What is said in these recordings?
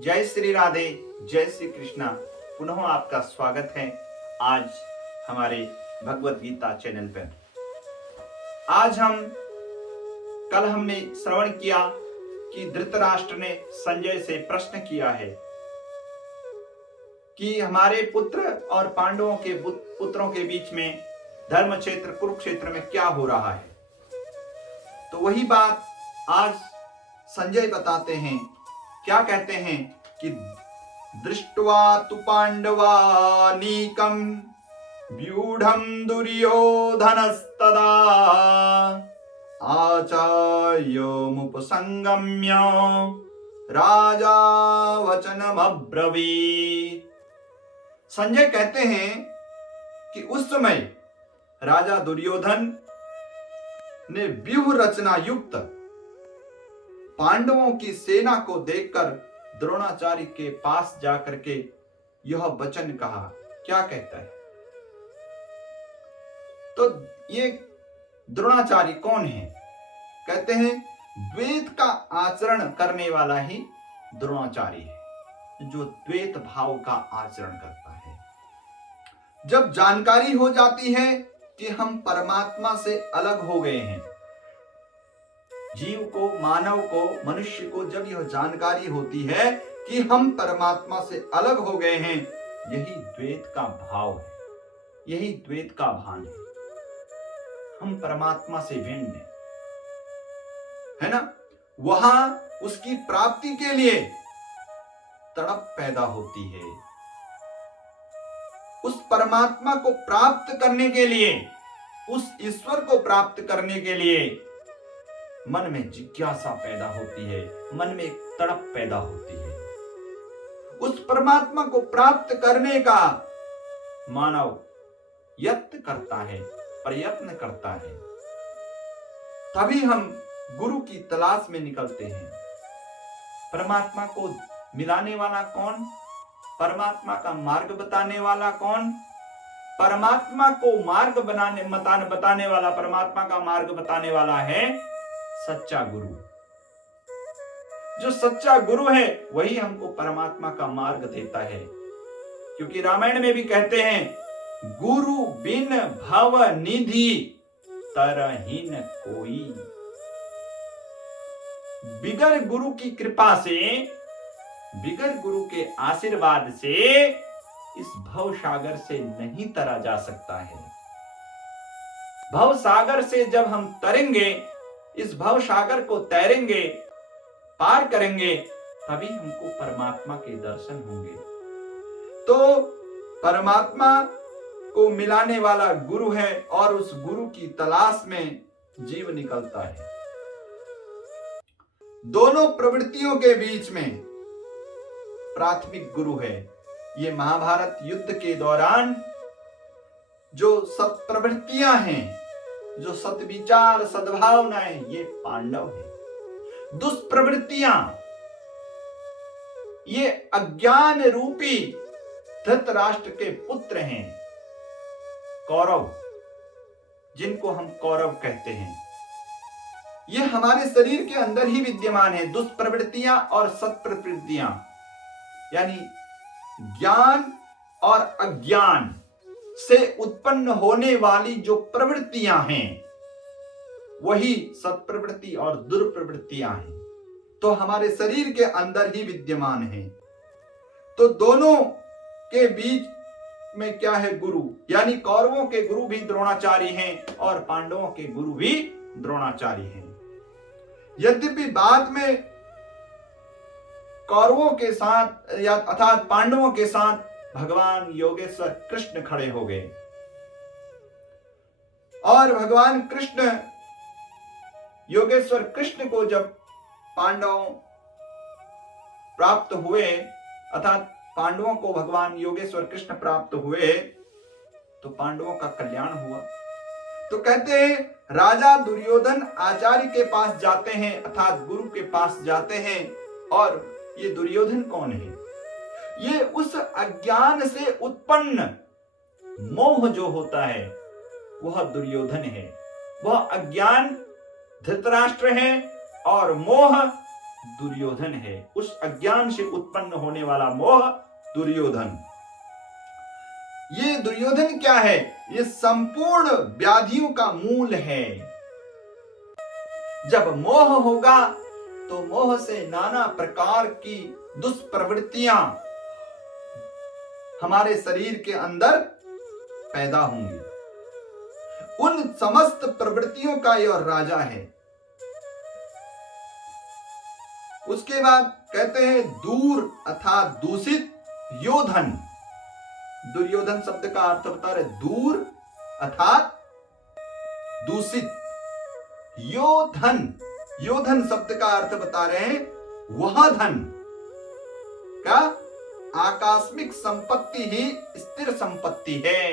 जय श्री राधे, जय श्री कृष्णा। पुनः आपका स्वागत है आज हमारे भगवत गीता चैनल पर। कल हमने श्रवण किया कि धृतराष्ट्र ने संजय से प्रश्न किया है कि हमारे पुत्र और पांडवों के पुत्रों के बीच में धर्म क्षेत्र कुरुक्षेत्र में क्या हो रहा है। तो वही बात आज संजय बताते हैं। क्या कहते हैं कि दृष्ट्वा तु पांडवानीकं व्यूढ़ं दुर्योधनस्तदा आचार्योमुपसंगम्य राजा वचनमब्रवीत्। संजय कहते हैं कि उस समय राजा दुर्योधन ने व्यूह रचना युक्त पांडवों की सेना को देखकर द्रोणाचार्य के पास जाकर के यह वचन कहा। क्या कहता है? तो ये द्रोणाचार्य कौन है? कहते हैं द्वैत का आचरण करने वाला ही द्रोणाचार्य है, जो द्वैत भाव का आचरण करता है। जब जानकारी हो जाती है कि हम परमात्मा से अलग हो गए हैं, जीव को, मानव को, मनुष्य को जब यह जानकारी होती है कि हम परमात्मा से अलग हो गए हैं, यही द्वैत का भाव है, यही द्वैत का भान है। हम परमात्मा से भिन्न है ना। वहां उसकी प्राप्ति के लिए तड़प पैदा होती है। उस परमात्मा को प्राप्त करने के लिए, उस ईश्वर को प्राप्त करने के लिए मन में जिज्ञासा पैदा होती है, मन में एक तड़प पैदा होती है। उस परमात्मा को प्राप्त करने का मानव यत्न करता है, प्रयत्न करता है। तभी हम गुरु की तलाश में निकलते हैं। परमात्मा को मिलाने वाला कौन? परमात्मा का मार्ग बताने वाला कौन? परमात्मा को मार्ग बताने वाला, परमात्मा का मार्ग बताने वाला है सच्चा गुरु। जो सच्चा गुरु है वही हमको परमात्मा का मार्ग देता है। क्योंकि रामायण में भी कहते हैं गुरु बिन भव निधि तरहीन कोई। बिगर गुरु की कृपा से, बिगर गुरु के आशीर्वाद से इस भव सागर से नहीं तरा जा सकता है। भव सागर से जब हम तरेंगे, इस भव सागर को तैरेंगे, पार करेंगे, तभी हमको परमात्मा के दर्शन होंगे। तो परमात्मा को मिलाने वाला गुरु है और उस गुरु की तलाश में जीव निकलता है। दोनों प्रवृत्तियों के बीच में प्राथमिक गुरु है। ये महाभारत युद्ध के दौरान जो सत्प्रवृत्तियां हैं, जो सद्विचार, सद्भावनाएं, ये पांडव है। दुष्प्रवृत्तियां, ये अज्ञान रूपी धृतराष्ट्र के पुत्र हैं, कौरव, जिनको हम कौरव कहते हैं। ये हमारे शरीर के अंदर ही विद्यमान है। दुष्प्रवृत्तियां और सत्प्रवृत्तियां, यानी ज्ञान और अज्ञान से उत्पन्न होने वाली जो प्रवृत्तियां हैं, वही सत्प्रवृत्ति और दुर्प्रवृत्तियां हैं। तो हमारे शरीर के अंदर ही विद्यमान है। तो दोनों के बीच में क्या है? गुरु। यानी कौरवों के गुरु भी द्रोणाचार्य हैं और पांडवों के गुरु भी द्रोणाचार्य हैं। यद्यपि बाद में कौरवों के साथ या अर्थात पांडवों के साथ भगवान योगेश्वर कृष्ण खड़े हो गए और भगवान कृष्ण, योगेश्वर कृष्ण को जब पांडव प्राप्त हुए, अर्थात पांडवों को भगवान योगेश्वर कृष्ण प्राप्त हुए, तो पांडवों का कल्याण हुआ। तो कहते हैं राजा दुर्योधन आचार्य के पास जाते हैं, अर्थात गुरु के पास जाते हैं। और ये दुर्योधन कौन है? ये उस अज्ञान से उत्पन्न मोह जो होता है, वह दुर्योधन है। वह अज्ञान धृतराष्ट्र है और मोह दुर्योधन है। उस अज्ञान से उत्पन्न होने वाला मोह दुर्योधन। ये दुर्योधन क्या है? ये संपूर्ण व्याधियों का मूल है। जब मोह होगा तो मोह से नाना प्रकार की दुष्प्रवृत्तियां हमारे शरीर के अंदर पैदा होंगी। उन समस्त प्रवृत्तियों का यह राजा है। उसके बाद कहते हैं दूर अर्थात दूषित योधन। दुर्योधन शब्द का अर्थ बता रहे दूर अर्थात दूषित। योधन, योधन शब्द का अर्थ बता रहे हैं वह धन का आकस्मिक संपत्ति ही स्थिर संपत्ति है।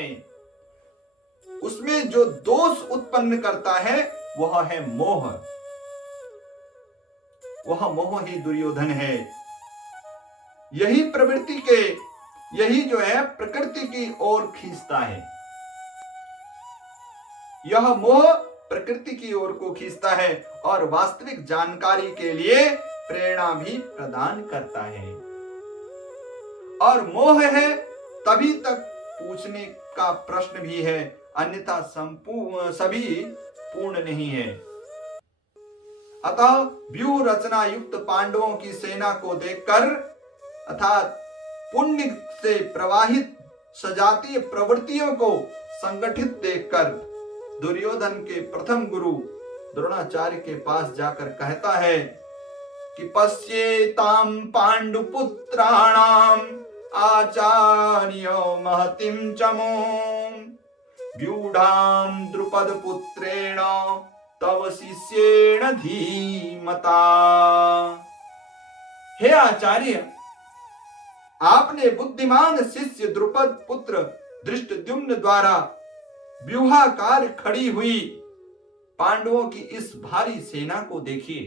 उसमें जो दोष उत्पन्न करता है वह है मोह। वह मोह ही दुर्योधन है। यही प्रवृत्ति के, यही जो है प्रकृति की ओर खींचता है। यह मोह प्रकृति की ओर को खींचता है और वास्तविक जानकारी के लिए प्रेरणा भी प्रदान करता है। और मोह है तभी तक पूछने का प्रश्न भी है, अन्यथा सभी पूर्ण नहीं है। अतः व्यूह रचना युक्त पांडवों की सेना को देखकर अर्थात पुण्य से प्रवाहित सजातीय प्रवृत्तियों को संगठित देखकर दुर्योधन के प्रथम गुरु द्रोणाचार्य के पास जाकर कहता है कि पश्येताम पांडुपुत्राणाम आचार्यो महतिम चमो व्यूढ़ाम द्रुपद पुत्रेण तव शिष्येण धीमता। हे आचार्य, आपने बुद्धिमान शिष्य द्रुपद पुत्र धृष्टद्युम्न द्वारा व्यूहाकार खड़ी हुई पांडवों की इस भारी सेना को देखिए।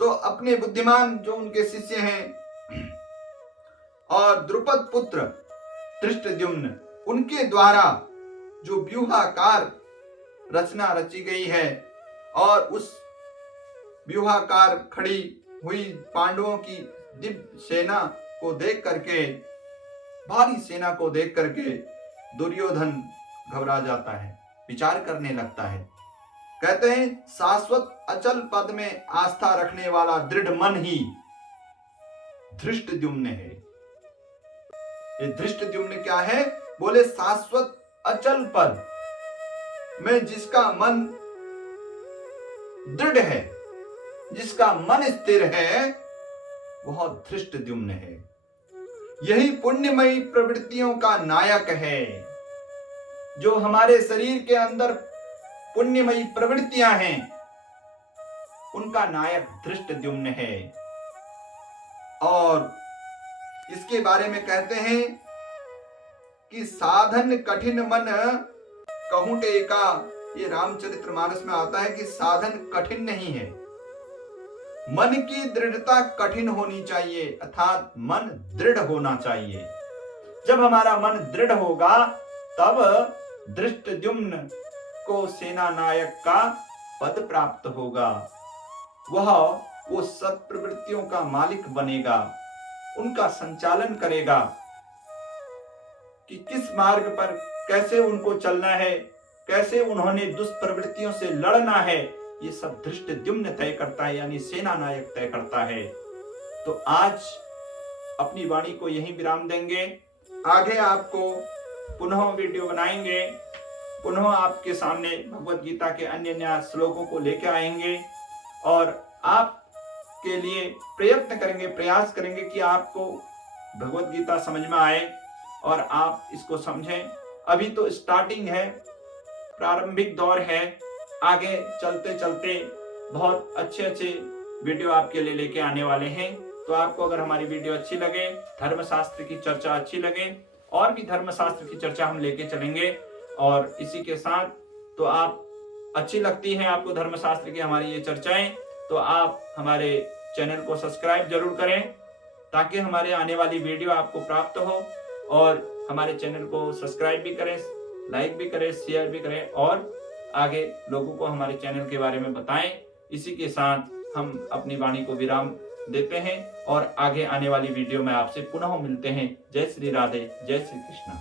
तो अपने बुद्धिमान जो उनके शिष्य हैं और द्रुपद पुत्र धृष्टद्युम्न, उनके द्वारा जो व्यूहाकार रचना रची गई है और उस व्यूहाकार खड़ी हुई पांडवों की दिव्य सेना को देख करके, भारी सेना को देख करके दुर्योधन घबरा जाता है, विचार करने लगता है। कहते हैं शाश्वत अचल पद में आस्था रखने वाला दृढ़ मन ही धृष्टद्युम्न है। ये धृष्टद्युम्न क्या है? बोले शाश्वत अचल पद में जिसका मन दृढ़ है, जिसका मन स्थिर है, वह धृष्टद्युम्न है। यही पुण्यमयी प्रवृत्तियों का नायक है। जो हमारे शरीर के अंदर पुण्यमयी प्रवृत्तियां हैं, उनका नायक धृष्टद्युम्न है। और इसके बारे में कहते हैं कि साधन कठिन मन कहूटे का, ये रामचरितमानस में आता है कि साधन कठिन नहीं है, मन की दृढ़ता कठिन होनी चाहिए, अर्थात मन दृढ़ होना चाहिए। जब हमारा मन दृढ़ होगा तब धृष्टद्युम्न को सेना नायक का पद प्राप्त होगा। वह वो सत्प्रवृत्तियों का मालिक बनेगा, उनका संचालन करेगा कि किस मार्ग पर कैसे उनको चलना है, कैसे उन्होंने दुष्प्रवृत्तियों से लड़ना है, ये सब धृष्टद्युम्न तय करता है, यानी सेना नायक तय करता है। तो आज अपनी वाणी को यहीं विराम देंगे। आगे आपको पुनः वीडियो बनाएंगे, पुनः आपके सामने भगवत गीता के अन्य अन्य श्लोकों को लेकर आएंगे और आपके लिए प्रयत्न करेंगे, प्रयास करेंगे कि आपको भगवत गीता समझ में आए और आप इसको समझें। अभी तो स्टार्टिंग है, प्रारंभिक दौर है, आगे चलते चलते बहुत अच्छे अच्छे वीडियो आपके लिए लेके आने वाले हैं। तो आपको अगर हमारी वीडियो अच्छी लगे, धर्मशास्त्र की चर्चा अच्छी लगे, और भी धर्मशास्त्र की चर्चा हम लेके चलेंगे। और इसी के साथ तो आप अच्छी लगती है आपको धर्मशास्त्र की हमारी ये चर्चाएं, तो आप हमारे चैनल को सब्सक्राइब जरूर करें ताकि हमारे आने वाली वीडियो आपको प्राप्त हो। और हमारे चैनल को सब्सक्राइब भी करें, लाइक भी करें, शेयर भी करें और आगे लोगों को हमारे चैनल के बारे में बताएं। इसी के साथ हम अपनी वाणी को विराम देते हैं और आगे आने वाली वीडियो में आपसे पुनः मिलते हैं। जय श्री राधे, जय श्री कृष्ण।